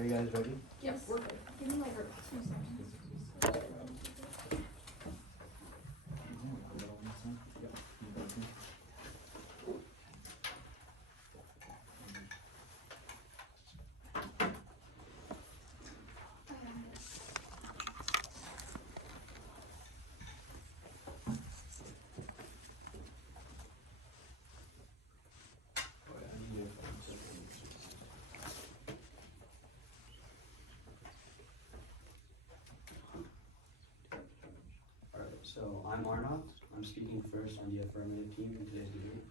Are you guys ready? Yes, we're good. Give me like 2 seconds. So I'm Arnav. I'm speaking first on the affirmative team in today's debate.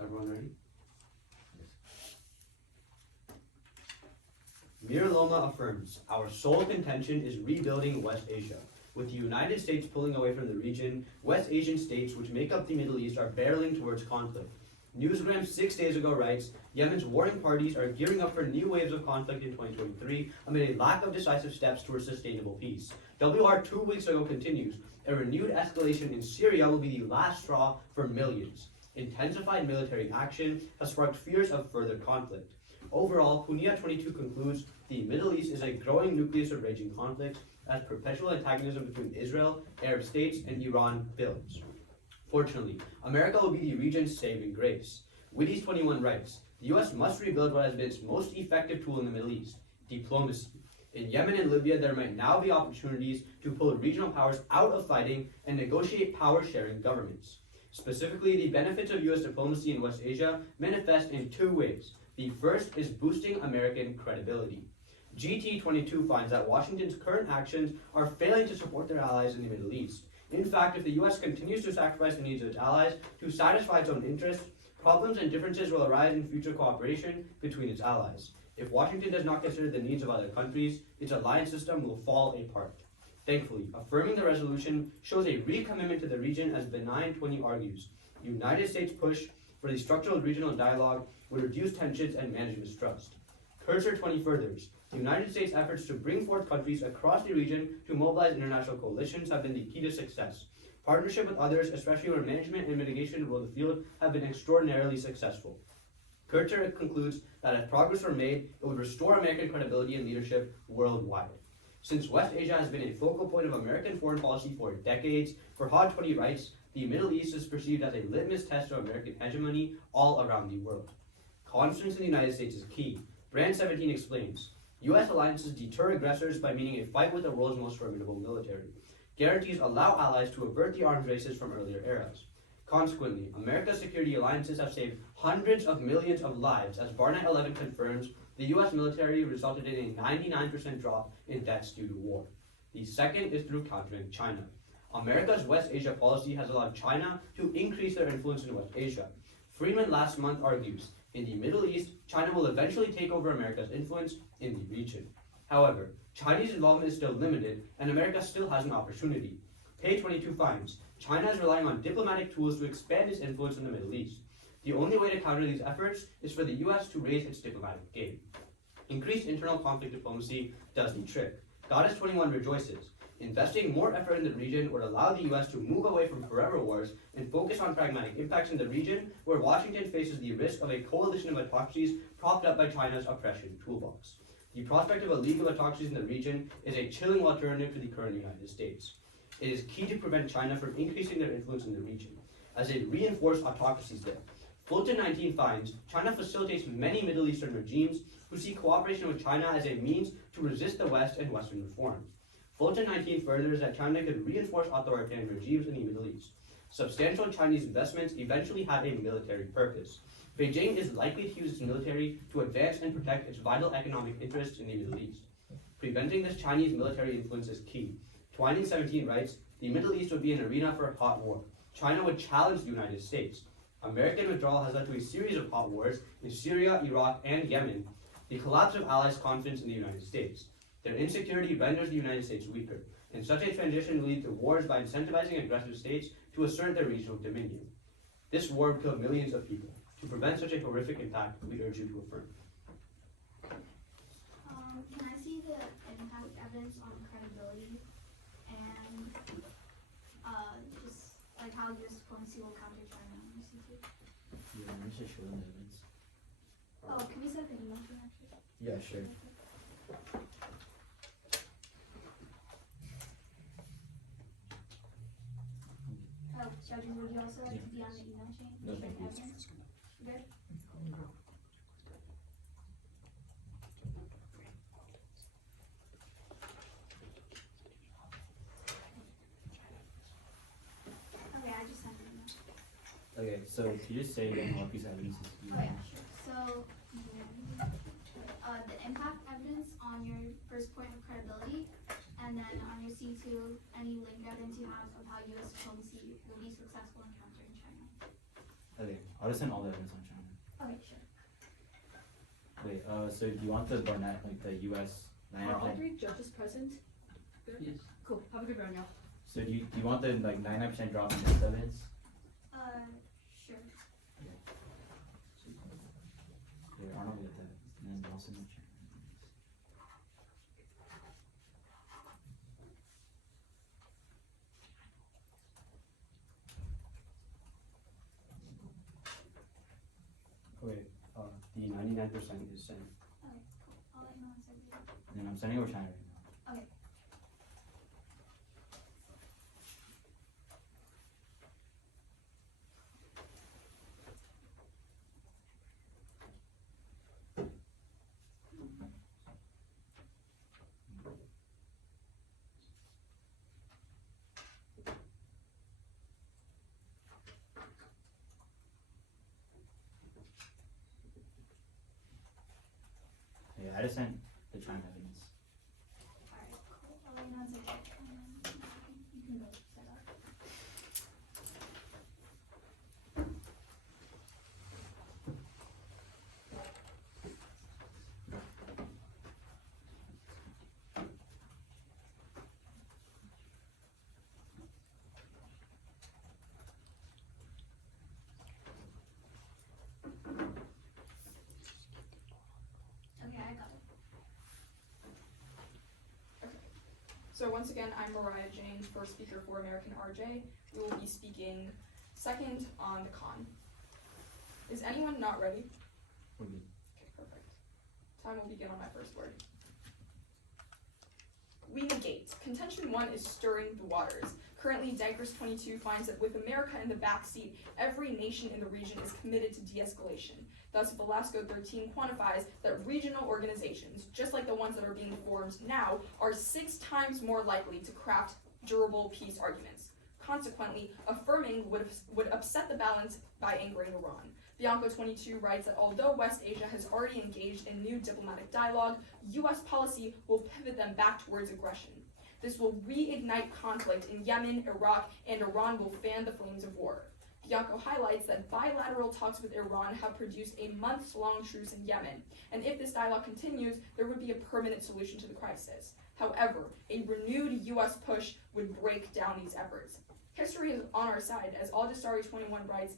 Everyone ready? Mira Loma affirms, our sole contention is rebuilding West Asia. With the United States pulling away from the region, West Asian states which make up the Middle East are barreling towards conflict. Newsgram 6 days ago writes, Yemen's warring parties are gearing up for new waves of conflict in 2023 amid a lack of decisive steps towards sustainable peace. WR 2 weeks ago continues, a renewed escalation in Syria will be the last straw for millions. Intensified military action has sparked fears of further conflict. Overall, Punia 22 concludes, the Middle East is a growing nucleus of raging conflict as perpetual antagonism between Israel, Arab states, and Iran builds. Fortunately, America will be the region's saving grace. Witty's 21 writes, the U.S. must rebuild what has been its most effective tool in the Middle East, diplomacy. In Yemen and Libya, there might now be opportunities to pull regional powers out of fighting and negotiate power-sharing governments. Specifically, the benefits of U.S. diplomacy in West Asia manifest in 2 ways. The first is boosting American credibility. GT22 finds that Washington's current actions are failing to support their allies in the Middle East. In fact, if the U.S. continues to sacrifice the needs of its allies to satisfy its own interests, problems and differences will arise in future cooperation between its allies. If Washington does not consider the needs of other countries, its alliance system will fall apart. Thankfully, affirming the resolution shows a recommitment to the region, as Benign 20 argues. The United States' push for the structural regional dialogue would reduce tensions and manage mistrust. Cursor 20 furthers, the United States' efforts to bring forth countries across the region to mobilize international coalitions have been the key to success. Partnership with others, especially where management and mitigation rule in the field, have been extraordinarily successful. Cursor concludes that if progress were made, it would restore American credibility and leadership worldwide. Since West Asia has been a focal point of American foreign policy for decades, Farhad 20 writes, the Middle East is perceived as a litmus test of American hegemony all around the world. Confidence in the United States is key. Brand 17 explains, U.S. alliances deter aggressors by meaning a fight with the world's most formidable military. Guarantees allow allies to avert the arms races from earlier eras. Consequently, America's security alliances have saved hundreds of millions of lives, as Barnett 11 confirms the U.S. military resulted in a 99% drop in deaths due to war. The second is through countering China. America's West Asia policy has allowed China to increase their influence in West Asia. Freeman last month argues, in the Middle East, China will eventually take over America's influence in the region. However, Chinese involvement is still limited, and America still has an opportunity. Page 22 finds, China is relying on diplomatic tools to expand its influence in the Middle East. The only way to counter these efforts is for the U.S. to raise its diplomatic game. Increased internal conflict diplomacy does the trick. Goddess 21 rejoices. Investing more effort in the region would allow the U.S. to move away from forever wars and focus on pragmatic impacts in the region where Washington faces the risk of a coalition of autocracies propped up by China's oppression toolbox. The prospect of a league of autocracies in the region is a chilling alternative to the current United States. It is key to prevent China from increasing their influence in the region, as they reinforce autocracies there. Fulton 19 finds China facilitates many Middle Eastern regimes who see cooperation with China as a means to resist the West and Western reforms. Fulton 19 furthers that China could reinforce authoritarian regimes in the Middle East. Substantial Chinese investments eventually have a military purpose. Beijing is likely to use its military to advance and protect its vital economic interests in the Middle East. Preventing this Chinese military influence is key. Twining 17 writes, the Middle East would be an arena for hot war. China would challenge the United States. American withdrawal has led to a series of hot wars in Syria, Iraq, and Yemen. The collapse of allies' confidence in the United States. Their insecurity renders the United States weaker, and such a transition will lead to wars by incentivizing aggressive states to assert their regional dominion. This war would kill millions of people. To prevent such a horrific impact, we urge you to affirm. Can I see the impact evidence on credibility and just like how U.S. diplomacy will counter China? Yeah, should show them the evidence. Oh, can we set the email for actually? Yeah, sure. Oh, Sergeant, would you also like to be on the email chain? No, Share thank you. evidence? Good? Okay, I just sent an email. Okay, so can you just say again what piece of evidence is Oh yeah, sure. So, the impact evidence on your first point of credibility, and then on your C2, any link evidence you have of how U.S. diplomacy will be successful in countering China. Okay, I'll just send all the evidence on China. Okay, sure. Wait, so do you want the Barnett, like the US Are all 99%? three judges present? Good? Yes. Cool, have a good run, y'all. So do you want the like 99% drop in this evidence? Sure. Here, Arnold will get that, and then I'll send the China. Okay, the 99% is sent. Okay, cool. I'll let you know once I read it. And then I'm sending over China right now. Okay. Yeah, I just sent the China evidence. Alright, cool. I'll let you know once I get it. And then you can go set up. Okay, I got it. So once again, I'm Mariah Jane, first speaker for American RJ. We will be speaking second on the con. Is anyone not ready? We're good. Okay, perfect. Time will begin on my first word. We negate. Contention 1 is stirring the waters. Currently, Dankers 22 finds that with America in the backseat, every nation in the region is committed to de-escalation. Thus, Velasco 13 quantifies that regional organizations, just like the ones that are being formed now, are 6 times more likely to craft durable peace arguments. Consequently, affirming would upset the balance by angering Iran. Bianco 22 writes that although West Asia has already engaged in new diplomatic dialogue, U.S. policy will pivot them back towards aggression. This will reignite conflict in Yemen, Iraq, and Iran will fan the flames of war. Bianco highlights that bilateral talks with Iran have produced a months-long truce in Yemen, and if this dialogue continues, there would be a permanent solution to the crisis. However, a renewed U.S. push would break down these efforts. History is on our side, as Al-Dastari 21 writes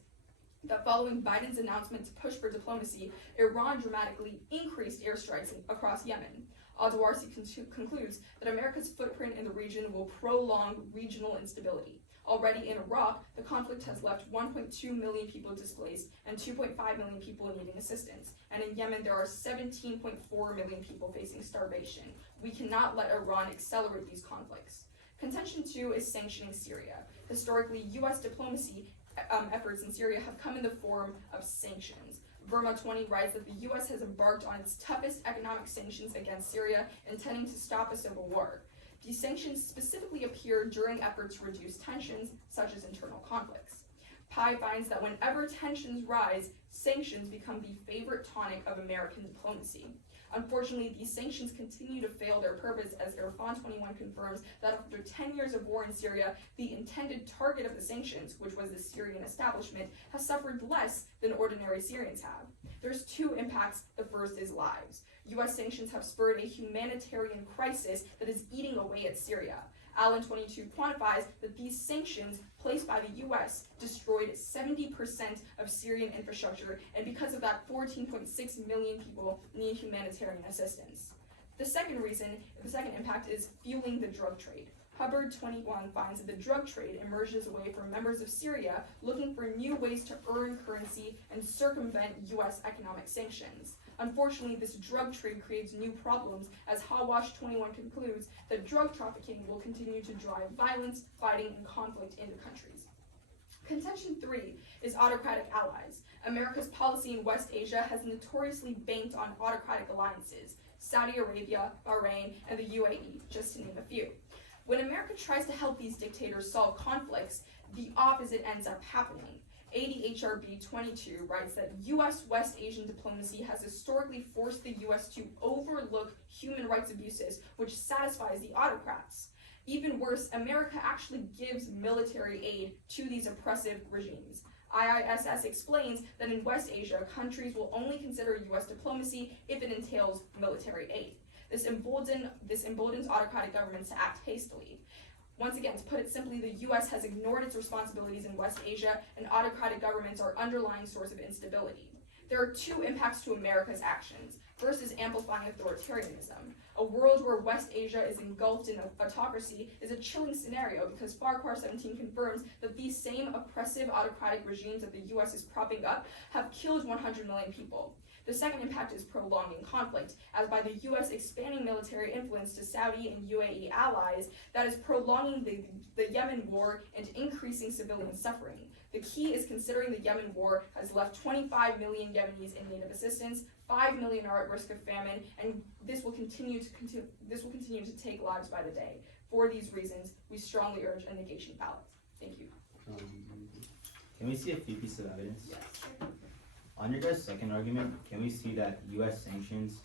that following Biden's announcement to push for diplomacy, Iran dramatically increased airstrikes across Yemen. Al-Dawarsi concludes that America's footprint in the region will prolong regional instability. Already in Iraq, the conflict has left 1.2 million people displaced and 2.5 million people needing assistance. And in Yemen, there are 17.4 million people facing starvation. We cannot let Iran accelerate these conflicts. Contention 2 is sanctioning Syria. Historically, U.S. diplomacy efforts in Syria have come in the form of sanctions. Verma 20 writes that the U.S. has embarked on its toughest economic sanctions against Syria, intending to stop a civil war. These sanctions specifically appear during efforts to reduce tensions, such as internal conflicts. Pai finds that whenever tensions rise, sanctions become the favorite tonic of American diplomacy. Unfortunately, these sanctions continue to fail their purpose, as Irfan 21 confirms that after 10 years of war in Syria, the intended target of the sanctions, which was the Syrian establishment, has suffered less than ordinary Syrians have. There's 2 impacts. The first is lives. U.S. sanctions have spurred a humanitarian crisis that is eating away at Syria. Allen 22 quantifies that these sanctions placed by the U.S. destroyed 70% of Syrian infrastructure, and because of that, 14.6 million people need humanitarian assistance. The second impact is fueling the drug trade. Hubbard 21 finds that the drug trade emerges away from members of Syria looking for new ways to earn currency and circumvent U.S. economic sanctions. Unfortunately, this drug trade creates new problems, as Hawash 21 concludes that drug trafficking will continue to drive violence, fighting, and conflict in the countries. Contention 3 is autocratic allies. America's policy in West Asia has notoriously banked on autocratic alliances, Saudi Arabia, Bahrain, and the UAE, just to name a few. When America tries to help these dictators solve conflicts, the opposite ends up happening. ADHRB 22 writes that U.S. West Asian diplomacy has historically forced the U.S. to overlook human rights abuses, which satisfies the autocrats. Even worse, America actually gives military aid to these oppressive regimes. IISS explains that in West Asia, countries will only consider U.S. diplomacy if it entails military aid. This emboldens autocratic governments to act hastily. Once again, to put it simply, the U.S. has ignored its responsibilities in West Asia, and autocratic governments are underlying source of instability. There are two impacts to America's actions. First is amplifying authoritarianism. A world where West Asia is engulfed in autocracy is a chilling scenario because Farquhar 17 confirms that these same oppressive autocratic regimes that the U.S. is propping up have killed 100 million people. The second impact is prolonging conflict, as by the U.S. expanding military influence to Saudi and UAE allies, that is prolonging the Yemen war and increasing civilian suffering. The key is considering the Yemen war has left 25 million Yemenis in need of assistance, 5 million are at risk of famine, and this will continue to take lives by the day. For these reasons, we strongly urge a negation ballot. Thank you. Can we see a few pieces of evidence? Yes. On your guys' second argument, can we see that U.S. sanctions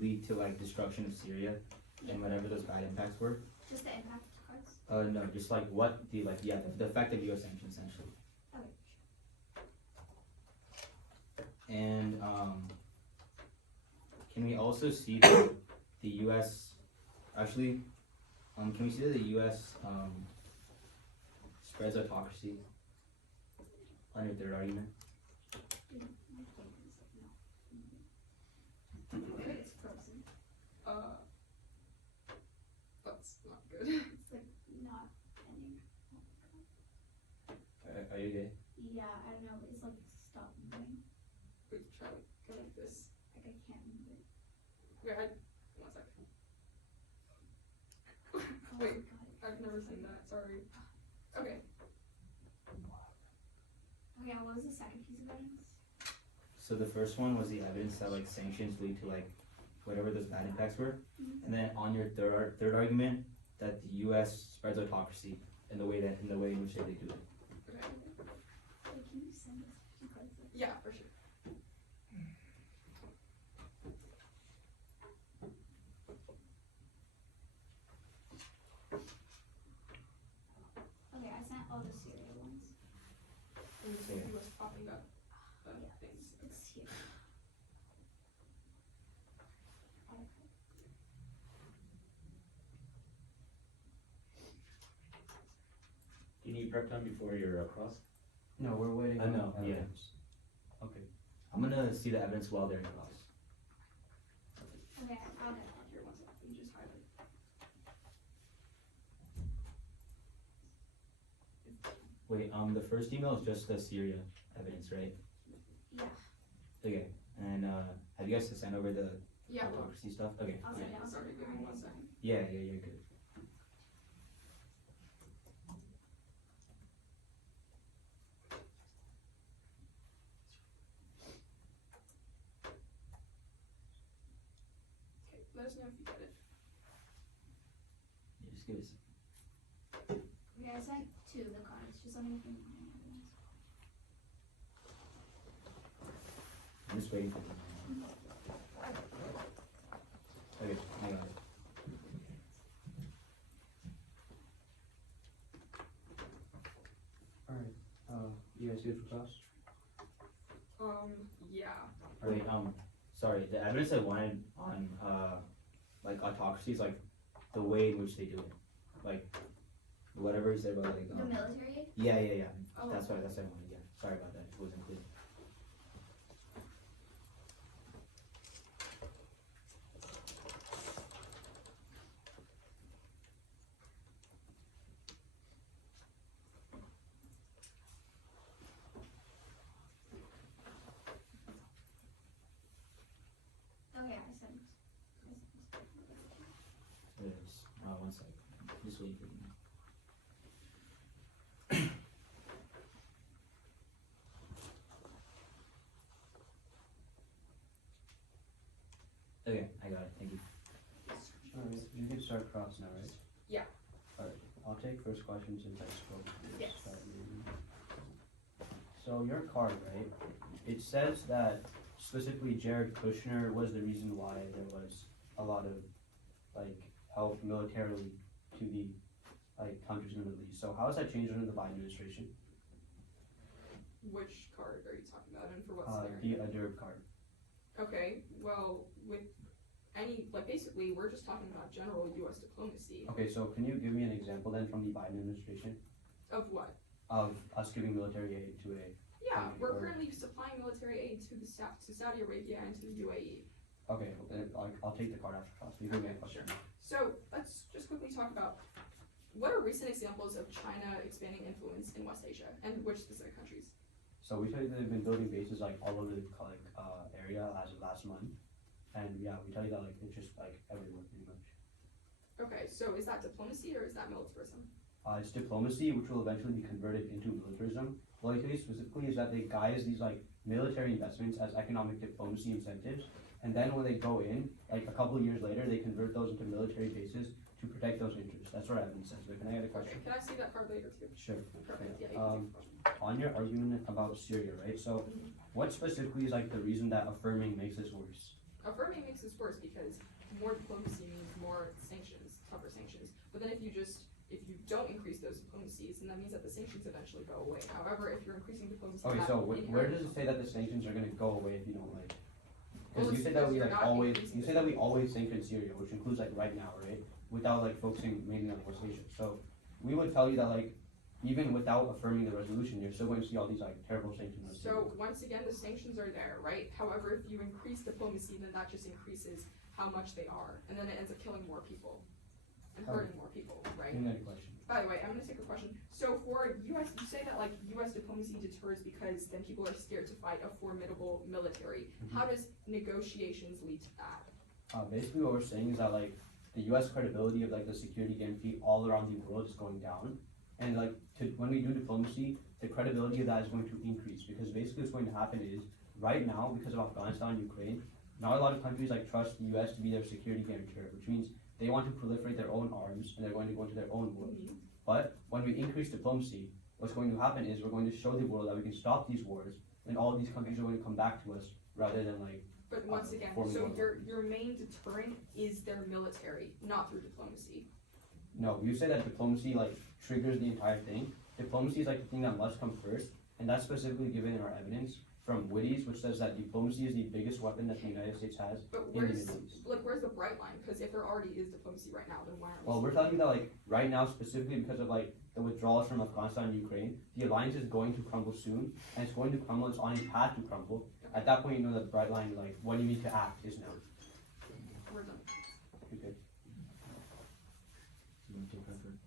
lead to like destruction of Syria and whatever those bad impacts were? Just the impact cards. No, just like what the the effect of U.S. sanctions essentially. Okay. And can we also see that the U.S. actually can we see that the U.S. Spreads autocracy on your third argument? It's frozen. That's not good. It's like not ending. Are you okay? Yeah, I don't know. It's like stop moving. Wait, try to go like this. Like I can't move it. Wait, one second. Oh Wait, my God. I've never seen that, sorry. Okay. Okay, what was the second piece of evidence? So the first one was the evidence that like sanctions lead to like whatever those bad impacts were, and then on your third argument that the U.S. spreads autocracy in the way in which they do it. Okay. Wait, can you send us the cards? Yeah, for sure. Okay, I sent all the Syria ones. And this Okay. he was popping up Yeah, things. it's here. Do you need prep time before your cross? No, we're waiting. No, on yeah. evidence. Okay. I'm gonna see the evidence while they're in class. Okay, I'll get it. Here, one second. You just highlight. Wait, the first email is just the Syria evidence, right? Yeah, Okay. And have you guys sent over the Yeah, well, autocracy stuff? Okay. I'll Yeah. send it. I'll sorry, send it. give me 1 second. Yeah, you're good. Okay, let us know if you get it. Yeah, just give us. Okay, I sent two of the cards. Just let me know if you want any evidence. I'm just waiting for them. Okay, I got it. Alright, you guys good for class? Yeah. Wait, sorry, the evidence I wanted on, like autocracy is like the way in which they do it. Like, whatever you said about like, The military aid? yeah. Oh. That's what I wanted, yeah. Sorry about that, it wasn't clear. Okay, I got it, thank you. Alright, you can start cross now, right? Yeah. Alright, I'll take first question since I spoke. Yes. So your card, right? It says that specifically Jared Kushner was the reason why there was a lot of like help militarily to the like countries in the Middle East. So how has that changed under the Biden administration? Which card are you talking about and for what The scenario? Adobe card. Okay, well, with basically, we're just talking about general U.S. diplomacy. Okay, so can you give me an example then from the Biden administration Of what? of us giving military aid to a? Yeah, we're Or- currently supplying military aid to to Saudi Arabia and to the UAE. Okay, then I'll take the card after class. You give me a Okay, question. So let's just quickly talk about what are recent examples of China expanding influence in West Asia and which specific countries? So we tell you that they've been building bases like all over the area as of last month, and yeah, we tell you that like it's just like everywhere pretty much. Okay, so is that diplomacy or is that militarism? It's diplomacy, which will eventually be converted into militarism. What I tell you specifically is that they guise these like military investments as economic diplomacy incentives, and then when they go in, like a couple of years later, they convert those into military bases to protect those interests. That's what evidence says. But can I get a Okay, question? can I see that card later too? Sure. Perfect, yeah, you can take the question. On your argument about Syria, right? So, what specifically is like the reason that affirming makes this worse? Affirming makes this worse because more diplomacy means more sanctions, tougher sanctions. But then if you don't increase those diplomacies, then that means that the sanctions eventually go away. However, if you're increasing diplomacy, Okay, that so inherently- where does it say that the sanctions are going to go away if you don't like? Well, Because you it's said that because we you're like not always, increasing you said that we always sanction Syria, which includes like right now, right? Without like focusing mainly on West Asia. So we would tell you that like even without affirming the resolution, you're still going to see all these like terrible sanctions. on Syria. So once again, the sanctions are there, right? However, if you increase diplomacy, then that just increases how much they are, and then it ends up killing more people and Oh. hurting more people, right? Any other question? By the way, I'm gonna take a question. So for U.S., you say that like U.S. diplomacy deters because then people are scared to fight a formidable military. How does negotiations lead to that? Basically, what we're saying is that like the U.S. credibility of like the security guarantee all around the world is going down, and like when we do diplomacy, the credibility of that is going to increase because basically what's going to happen is right now because of Afghanistan and Ukraine, not a lot of countries like trust the U.S. to be their security guarantor, which means they want to proliferate their own arms and they're going to go into their own wars. But when we increase diplomacy, what's going to happen is we're going to show the world that we can stop these wars, and all of these countries are going to come back to us rather than like. But once again, forming so one your main deterrent is their military, not through diplomacy. No, you say that diplomacy like triggers the entire thing. Diplomacy is like the thing that must come first, and that's specifically given in our evidence from Witty's, which says that diplomacy is the biggest weapon that the United States has But in the where's Middle East. where's the bright line? Because if there already is diplomacy right now, then why aren't we? Well, we're telling you that like right now, specifically because of like the withdrawals from Afghanistan and Ukraine, the alliance is going to crumble soon, and it's going to crumble. It's on a path to crumble. At that point, you know that the bright line, like when you need to act, is now. We're done. Okay. You want to take that first?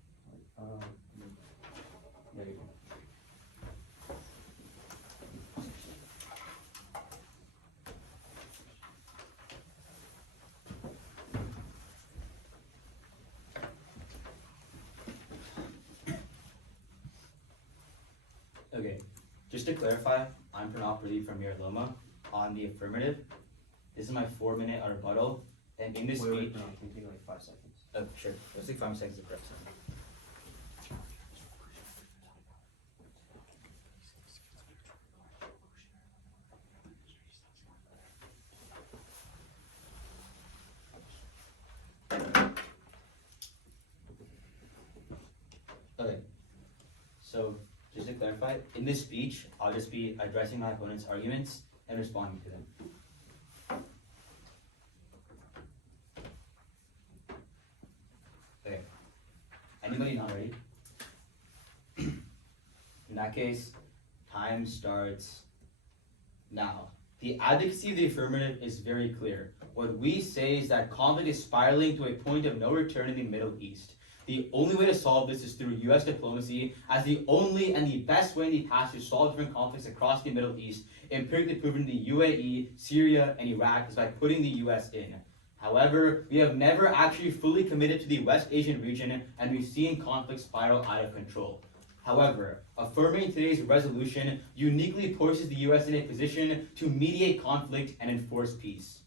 There you go. Okay, just to clarify, I'm Pranav Pradeep from Mira Loma. On the affirmative, this is my 4-minute rebuttal, and in this speech, No, can you take like 5 seconds? sure, let's take 5 seconds to prep something. Okay, so just to clarify, in this speech, I'll just be addressing my opponent's arguments and responding to them. Okay, anybody not ready? In that case, time starts now. The advocacy of the affirmative is very clear. What we say is that conflict is spiraling to a point of no return in the Middle East. The only way to solve this is through U.S. diplomacy, as the only and the best way in the past to solve different conflicts across the Middle East, empirically proven in the UAE, Syria, and Iraq, is by putting the U.S. in. However, we have never actually fully committed to the West Asian region, and we've seen conflict spiral out of control. However, affirming today's resolution uniquely places the U.S. in a position to mediate conflict and enforce peace.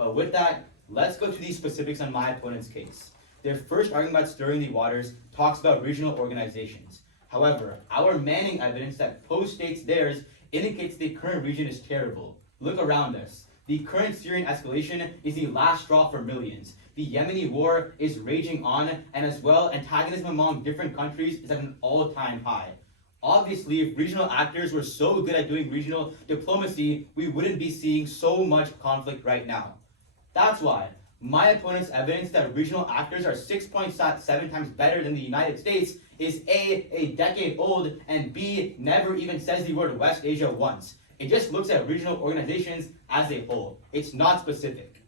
But with that, let's go to the specifics on my opponent's case. Their first argument about stirring the waters talks about regional organizations. However, our Manning evidence that postdates theirs indicates the current region is terrible. Look around us. The current Syrian escalation is the last straw for millions. The Yemeni war is raging on, and as well, antagonism among different countries is at an all-time high. Obviously, if regional actors were so good at doing regional diplomacy, we wouldn't be seeing so much conflict right now. That's why my opponent's evidence that regional actors are 6.7 times better than the United States is a decade old, and B, never even says the word West Asia once. It just looks at regional organizations as a whole. It's not specific.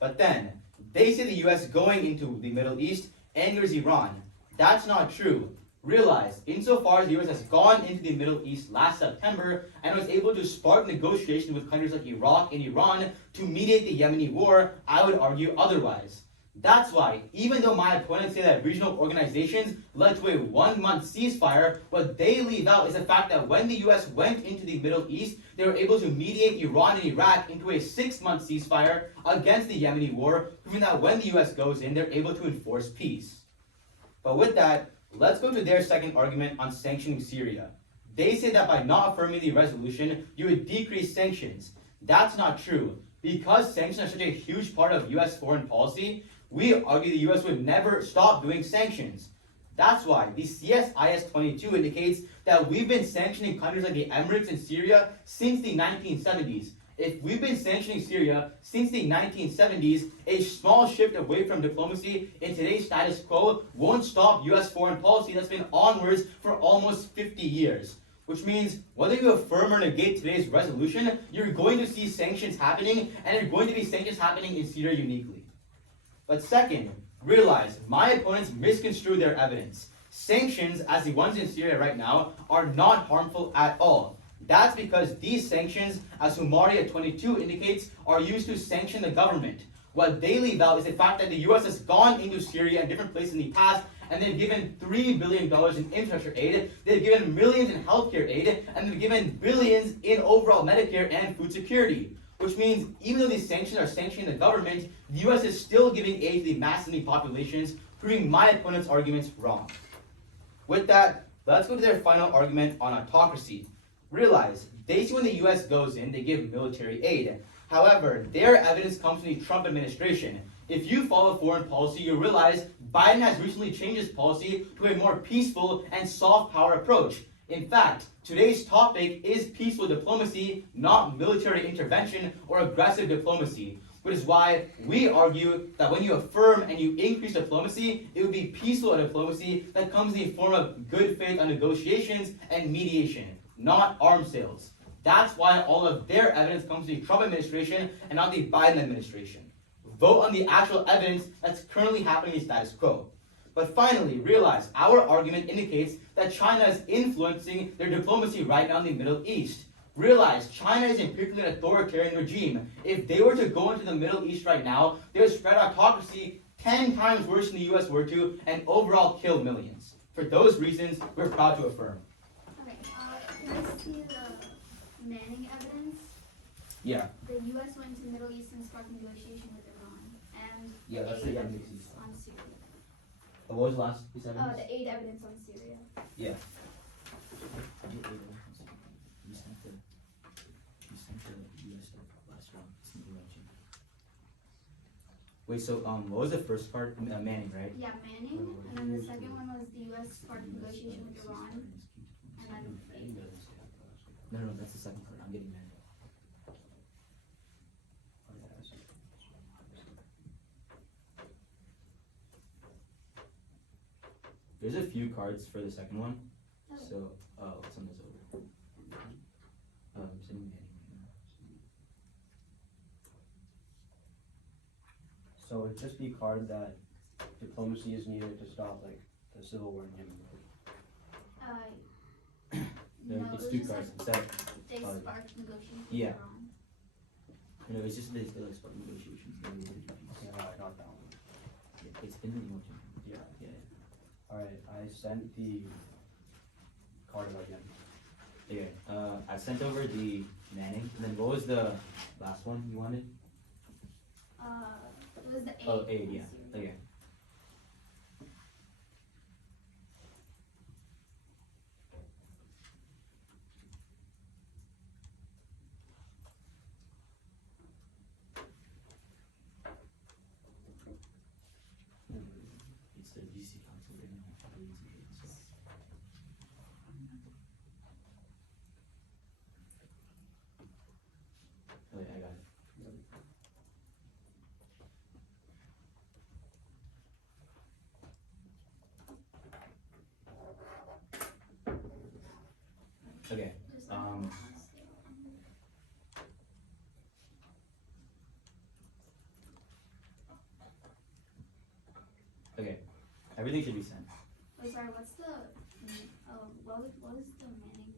But then, they say the US going into the Middle East angers Iran. That's not true. Realize, insofar as the US has gone into the Middle East last September and was able to spark negotiations with countries like Iraq and Iran to mediate the Yemeni war, I would argue otherwise. That's why, even though my opponents say that regional organizations led to a 1-month ceasefire, what they leave out is the fact that when the US went into the Middle East, they were able to mediate Iran and Iraq into a 6-month ceasefire against the Yemeni war, proving that when the US goes in, they're able to enforce peace. But with that, let's go to their second argument on sanctioning Syria. They say that by not affirming the resolution, you would decrease sanctions. That's not true. Because sanctions are such a huge part of US foreign policy, we argue the US would never stop doing sanctions. That's why the CSIS 22 indicates that we've been sanctioning countries like the Emirates and Syria since the 1970s. If we've been sanctioning Syria since the 1970s, a small shift away from diplomacy in today's status quo won't stop US foreign policy that's been onwards for almost 50 years. Which means whether you affirm or negate today's resolution, you're going to see sanctions happening, and you're going to be sanctions happening in Syria uniquely. But second, realize my opponents misconstrue their evidence. Sanctions, as the ones in Syria right now, are not harmful at all. That's because these sanctions, as Humaria 22 indicates, are used to sanction the government. What they leave out is the fact that the US has gone into Syria and different places in the past, and they've given $3 billion in infrastructure aid, they've given millions in healthcare aid, and they've given billions in overall Medicare and food security. Which means, even though these sanctions are sanctioning the government, the US is still giving aid to the mass needy populations, proving my opponent's arguments wrong. With that, let's go to their final argument on autocracy. Realize, they see when the US goes in, they give military aid. However, their evidence comes from the Trump administration. If you follow foreign policy, you realize Biden has recently changed his policy to a more peaceful and soft power approach. In fact, today's topic is peaceful diplomacy, not military intervention or aggressive diplomacy, which is why we argue that when you affirm and you increase diplomacy, it would be peaceful diplomacy that comes in the form of good faith on negotiations and mediation, not arms sales. That's why all of their evidence comes from the Trump administration and not the Biden administration. Vote on the actual evidence that's currently happening in the status quo. But finally, realize our argument indicates that China is influencing their diplomacy right now in the Middle East. Realize China is a particularly authoritarian regime. If they were to go into the Middle East right now, they would spread autocracy 10 times worse than the US were to and overall kill millions. For those reasons, we're proud to affirm. Okay, can I see the Manning evidence? Yeah. The US went to the Middle East and sparked negotiation with Iran. And Yeah, that's aid the evidence evidence. on Syria. What was the last piece of evidence? The aid evidence on Syria. Yeah. Wait, so what was the first part? Manning, right? Yeah, Manning. And then the second one was the US sparked negotiation with Iran. And then aid. No, that's the second part. I'm getting mad. There's a few cards for the second one, so I'll send this over. I'm sending Manning right now. So it'd just be a card that diplomacy is needed to stop like the civil war in Yemen. No, it's it was two just cards. like It's that, they sparked negotiations with yeah. Iran. no, it's just they like spark negotiations. Yeah, I got that one. Yeah, it's in the emoji. Yeah. Yeah. Alright, I sent the card about Yemen. Okay. I sent over the Manning, and then what was the last one you wanted? It was the A. Oh, A, yeah. Okay. It's the DC Council. They don't have to do it, so. Oh, yeah, I got it. Okay, Just um, okay, everything should be sent. Wait, sorry, what's the, what was the Manning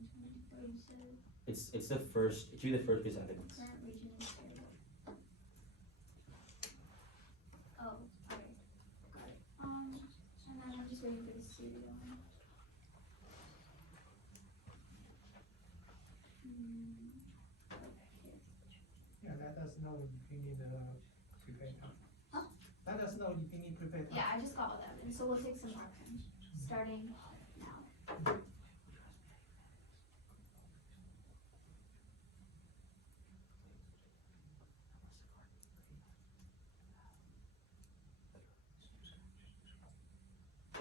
where you said It's the first, it should be the first piece of evidence. current region is terrible? Oh, okay, got it. And then I'm just waiting for the studio one. Okay. Yeah, let us know if you need prepared time. Huh? Let us know if you need prepared time. Yeah, I just got all that, and so we'll take some more time, starting now.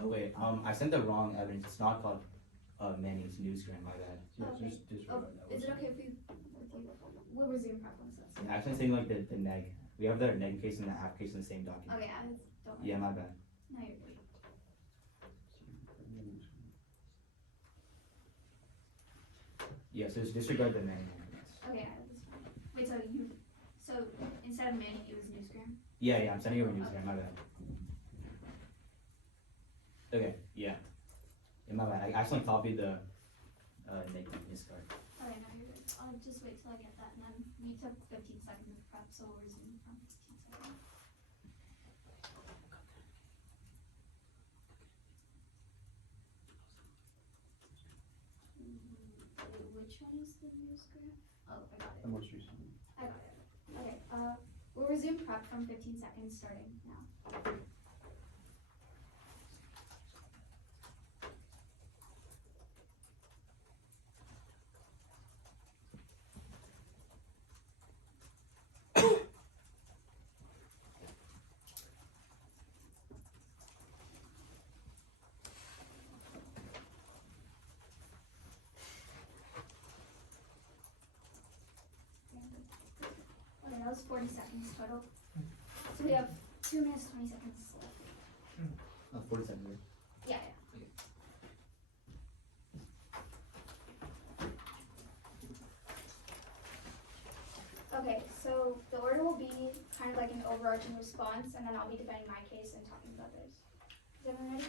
Oh wait, I sent the wrong evidence. It's not called Manning's Newsgram. My bad. Yeah, Okay. just Oh, disregard that. is it okay if we, we'll resume prep once that's. Yeah, actually, I'm saying like the neg. We have the neg case and the app case in the same document. Okay, I don't. Yeah, my bad. No, you're good. Yeah, so just disregard the Manning evidence. Okay, yeah, that's fine. Wait, so instead of Manning, it was Newsgram? Yeah, I'm sending over Newsgram. My bad. Okay, yeah. Yeah, my bad. I accidentally copied the neg discard. Okay, no, you're good. I'll just wait till I get that, and then we took 15 seconds of prep, so we'll resume from 15 seconds. Wait, which one is the Newsgram? Oh, I got The it. most recent. I got it. Okay, we'll resume prep from 15 seconds starting now. Okay, that was 40 seconds total. So we have 2 minutes, 20 seconds left. 47 minutes. Yeah. Okay, so the order will be kind of like an overarching response, and then I'll be defending my case and talking about theirs. Is everyone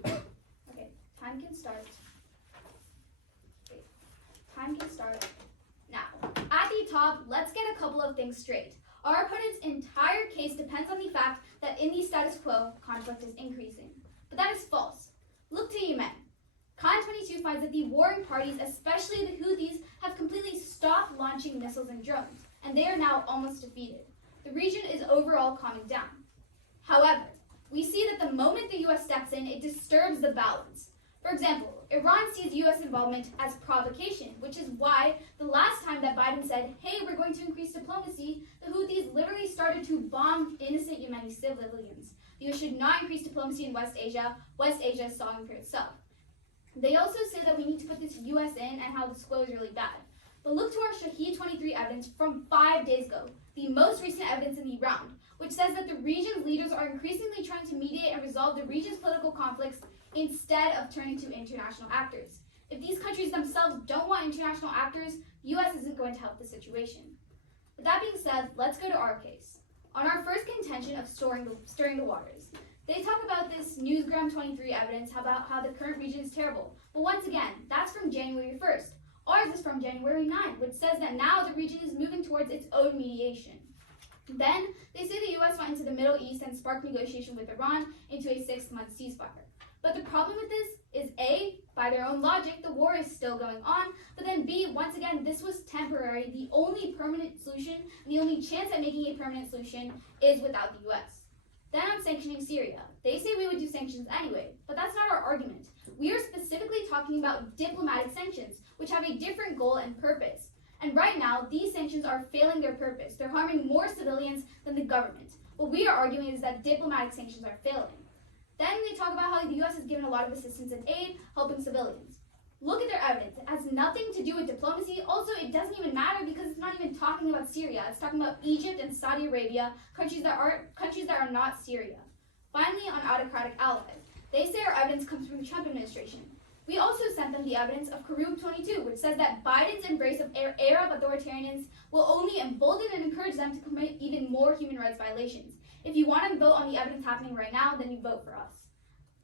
ready? Okay, time can start. Wait, time can start now. At the top, let's get a couple of things straight. Our opponent's entire case depends on the fact that in the status quo, conflict is increasing. But that is false. Look to Yemen. Khan 22 finds that the warring parties, especially the Houthis, have completely stopped launching missiles and drones, and they are now almost defeated. The region is overall calming down. However, we see that the moment the US steps in, it disturbs the balance. For example, Iran sees US involvement as provocation, which is why the last time that Biden said, hey, we're going to increase diplomacy, the Houthis literally started to bomb innocent Yemeni civilians. The US should not increase diplomacy in West Asia is stalling for itself. They also say that we need to put this US in and how this flow is really bad. But look to our Shahid 23 evidence from 5 days ago, the most recent evidence in the round, which says that the region's leaders are increasingly trying to mediate and resolve the region's political conflicts instead of turning to international actors. If these countries themselves don't want international actors, the US isn't going to help the situation. With that being said, let's go to our case. On our first contention of stirring the waters, they talk about this Newsgram 23 evidence about how the current region is terrible. But once again, that's from January 1st. Ours is from January 9th, which says that now the region is moving towards its own mediation. Then, they say the US went into the Middle East and sparked negotiation with Iran into a 6-month ceasefire. But the problem with this is A, by their own logic, the war is still going on, but then B, once again, this was temporary. The only permanent solution, and the only chance at making a permanent solution is without the US. Then on sanctioning Syria, they say we would do sanctions anyway, but that's not our argument. We are specifically talking about diplomatic sanctions, which have a different goal and purpose. And right now, these sanctions are failing their purpose. They're harming more civilians than the government. What we are arguing is that diplomatic sanctions are failing. Then they talk about how the US has given a lot of assistance and aid, helping civilians. Look at their evidence. It has nothing to do with diplomacy. Also, it doesn't even matter because it's not even talking about Syria. It's talking about Egypt and Saudi Arabia, countries that are not Syria. Finally, on autocratic allies, they say our evidence comes from the Trump administration. We also sent them the evidence of Karub 22, which says that Biden's embrace of Arab authoritarians will only embolden and encourage them to commit even more human rights violations. If you want to vote on the evidence happening right now, then you vote for us.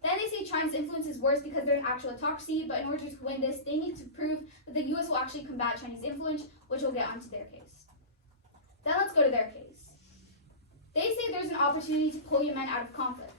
Then they say China's influence is worse because they're an actual autocracy, but in order to win this, they need to prove that the US will actually combat Chinese influence, which will get onto their case. Then let's go to their case. They say there's an opportunity to pull Yemen out of conflict.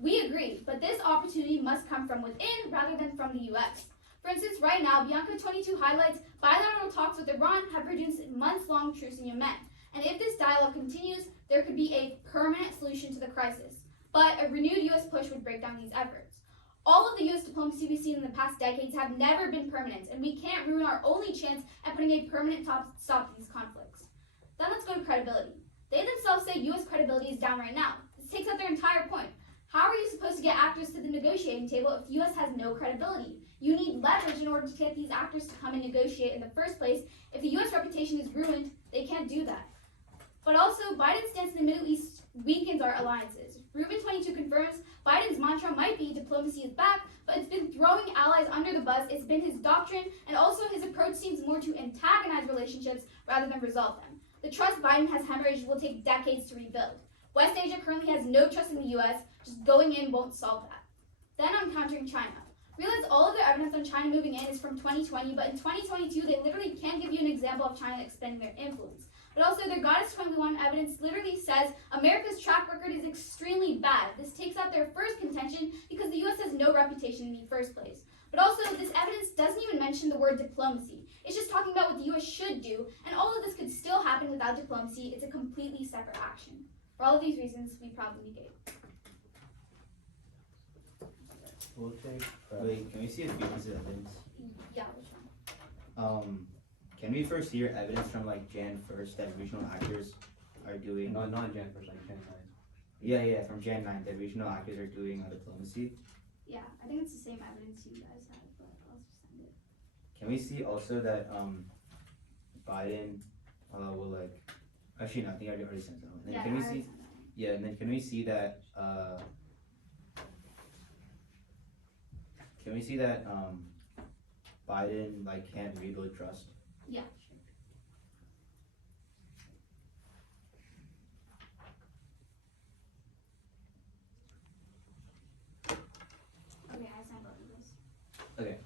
We agree, but this opportunity must come from within rather than from the US. For instance, right now, Bianca 22 highlights bilateral talks with Iran have produced months-long truce in Yemen. And if this dialogue continues, there could be a permanent solution to the crisis. But a renewed US push would break down these efforts. All of the US diplomacy we've seen in the past decades have never been permanent, and we can't ruin our only chance at putting a permanent stop to these conflicts. Then let's go to credibility. They themselves say US credibility is down right now. This takes out their entire point. How are you supposed to get actors to the negotiating table if the US has no credibility? You need leverage in order to get these actors to come and negotiate in the first place. If the US reputation is ruined, they can't do that. But also, Biden's stance in the Middle East weakens our alliances. Rubin 22 confirms Biden's mantra might be diplomacy is back, but it's been throwing allies under the bus. It's been his doctrine, and also his approach seems more to antagonize relationships rather than resolve them. The trust Biden has hemorrhaged will take decades to rebuild. West Asia currently has no trust in the US, just going in won't solve that. Then on countering China. Realize all of their evidence on China moving in is from 2020, but in 2022 they literally can't give you an example of China expanding their influence. But also their Goddess 21 evidence literally says America's track record is extremely bad. This takes out their first contention because the US has no reputation in the first place. But also this evidence doesn't even mention the word diplomacy. It's just talking about what the US should do, and all of this could still happen without diplomacy. It's a completely separate action. For all of these reasons, we probably negate. We'll take. Wait, can we see a few pieces of evidence? Yeah, which one? Can we first hear evidence from like Jan 1st that regional actors are doing? No, not Jan 1st, like Jan 9th. Yeah, from Jan 9th that regional actors are doing diplomacy. Yeah, I think it's the same evidence you guys have, but I'll just send it. Can we see also that Biden will like actually no, I think I already sent that one. And then Yeah, can we I already see sent that. yeah, and then can we see that Biden like can't rebuild trust? Yeah, sure. Okay, I sent both of those. Okay.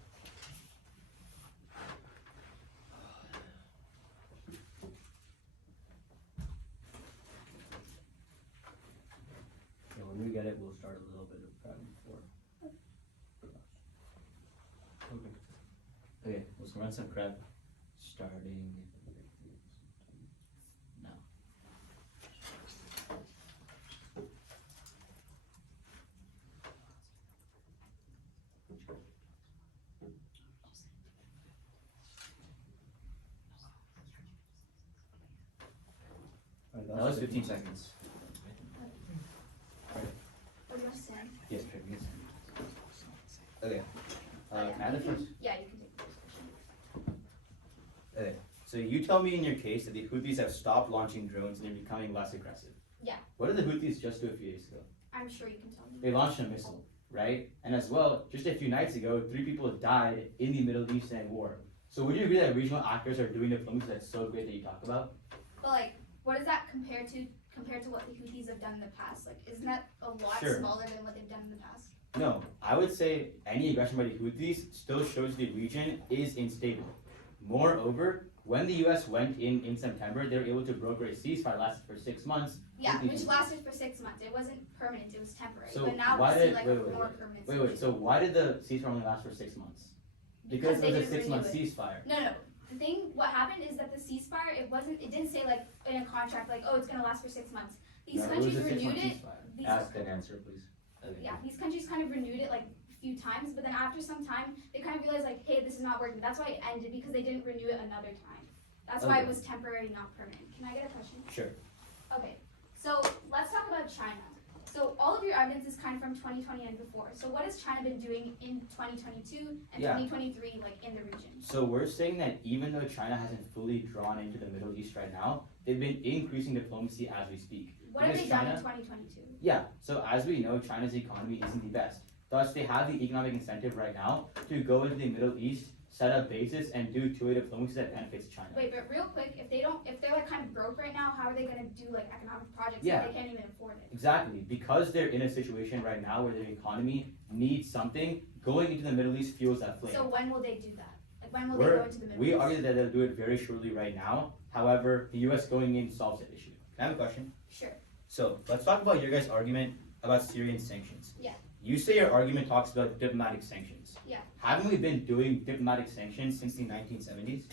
Yeah, when we get it, we'll start a little bit of prep before. Okay. Okay, let's run some prep starting now. Alright, That was 15 seconds. What do you want to say? Yes, okay. Add the first. Yeah, you can take the first question. Okay, so you tell me in your case that the Houthis have stopped launching drones and they're becoming less aggressive. Yeah. What did the Houthis just do a few days ago? I'm sure you can tell me. They launched a missile, right? And as well, just a few nights ago, 3 people died in the Middle Eastern war. So would you agree that regional actors are doing diplomacy that's so great that you talk about? But like, what does that compare to what the Houthis have done in the past? Like, isn't that a lot Sure. smaller than what they've done in the past? No, I would say any aggression by the Houthis still shows the region is unstable. Moreover, when the U.S. went in September, they were able to broker a ceasefire lasted for 6 months. Yeah, with the- which lasted for 6 months. It wasn't permanent, it was temporary. So but now why we see did- like wait, a wait, more permanent Wait, solution. so why did the ceasefire only last for 6 months? Because they it was a didn't 6 month renew it. ceasefire. No. The thing, what happened is that the ceasefire, it didn't say like in a contract like, oh, it's gonna last for 6 months. These No, countries it was a 6 renewed month it. ceasefire. These, Ask and answer, please. yeah, these countries kind of renewed it like a few times, but then after some time, they kind of realized like, hey, this is not working. That's why it ended because they didn't renew it another time. That's why it Okay. was temporary, not permanent. Can I get a question? Sure. Okay, so let's talk about China. So all of your evidence is kind of from 2020 and before. So what has China been doing in 2022 and Yeah. 2023, like in the region? So we're saying that even though China hasn't fully drawn into the Middle East right now, they've been increasing diplomacy as we speak. What have Because they done in China- 2022? Yeah, so as we know, China's economy isn't the best. Thus, they have the economic incentive right now to go into the Middle East, set up bases, and do two-way diplomacy that benefits China. Wait, but real quick, if they're like kind of broke right now, how are they gonna do like economic projects Yeah. if they can't even afford it? Exactly, because they're in a situation right now where their economy needs something, going into the Middle East fuels that flame. So when will they do that? Like when will they go into the Middle We East? argue that they'll do it very shortly right now. However, the U.S. going in solves that issue. Can I have a question? Sure. So let's talk about your guys' argument about Syrian sanctions. Yeah. You say your argument talks about diplomatic sanctions. Yeah. Haven't we been doing diplomatic sanctions since the 1970s?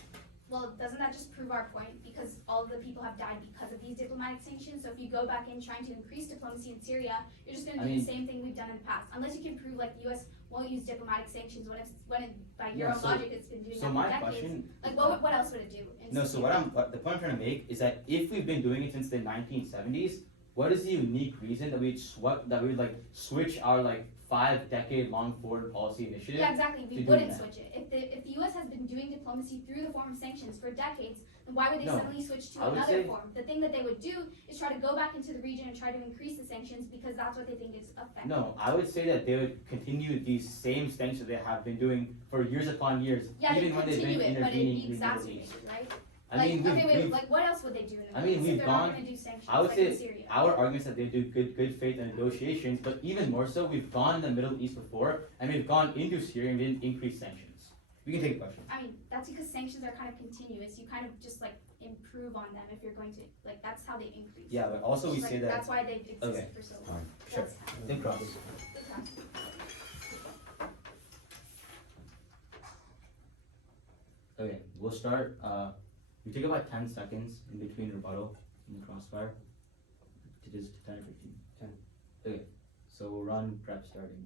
Well, doesn't that just prove our point? Because all of the people have died because of these diplomatic sanctions. So if you go back in trying to increase diplomacy in Syria, you're just gonna I do mean- the same thing we've done in the past. Unless you can prove like the U.S. won't use diplomatic sanctions when it, by your Yeah, own so- logic it's been doing So that my for decades. question. Like is what else would it do? No, so what the point I'm trying to make is that if we've been doing it since the 1970s, what is the unique reason that we'd like switch our like 5-decade-long foreign policy initiative? Yeah, exactly. We to doing wouldn't that. switch it. If the U.S. has been doing diplomacy through the form of sanctions for decades, then why would they No, suddenly switch to I would another say- form? The thing that they would do is try to go back into the region and try to increase the sanctions because that's what they think is effective. No, I would say that they would continue these same sanctions they have been doing for years upon years, Yeah, even they when they've been continue it, but it'd intervening be in the Middle exacerbated, East. right? I mean, okay, wait, we've like what else would they do in the I Middle mean, East if we've they're not gone- going to do sanctions I would like say in Syria? our arguments that they do good faith and negotiations, but even more so, we've gone in the Middle East before, and we've gone into Syria and didn't increase sanctions. We can take a question. I mean, that's because sanctions are kind of continuous. You kind of just like improve on them if you're going to like that's how they increase. Yeah, but also we Just, say like, that. that's why they've existed Okay. for so long. Sure. That's how. Think cross. Exactly. Okay, we'll start. We take about 10 seconds in between rebuttal and the crossfire. To just 10 or 15. 10. Okay, so we'll run prep starting.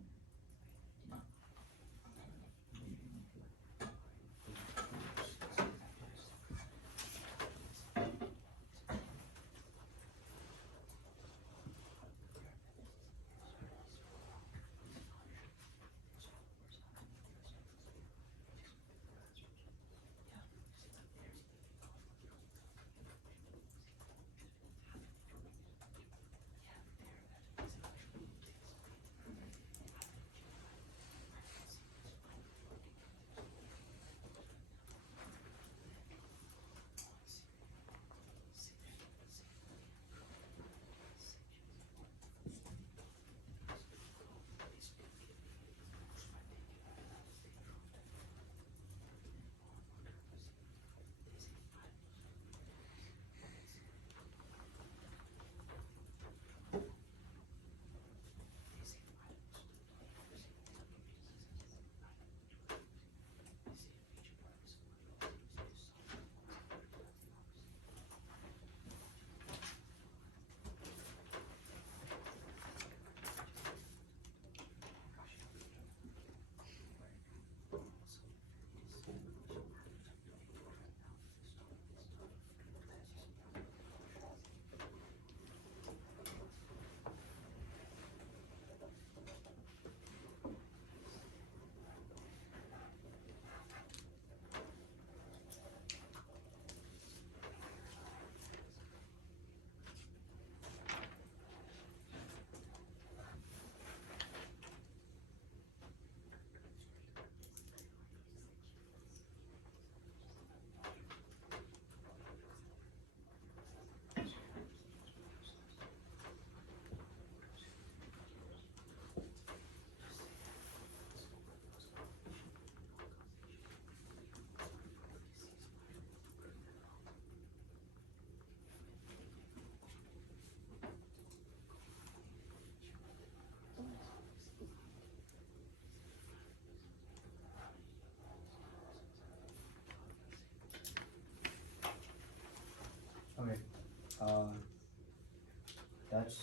That's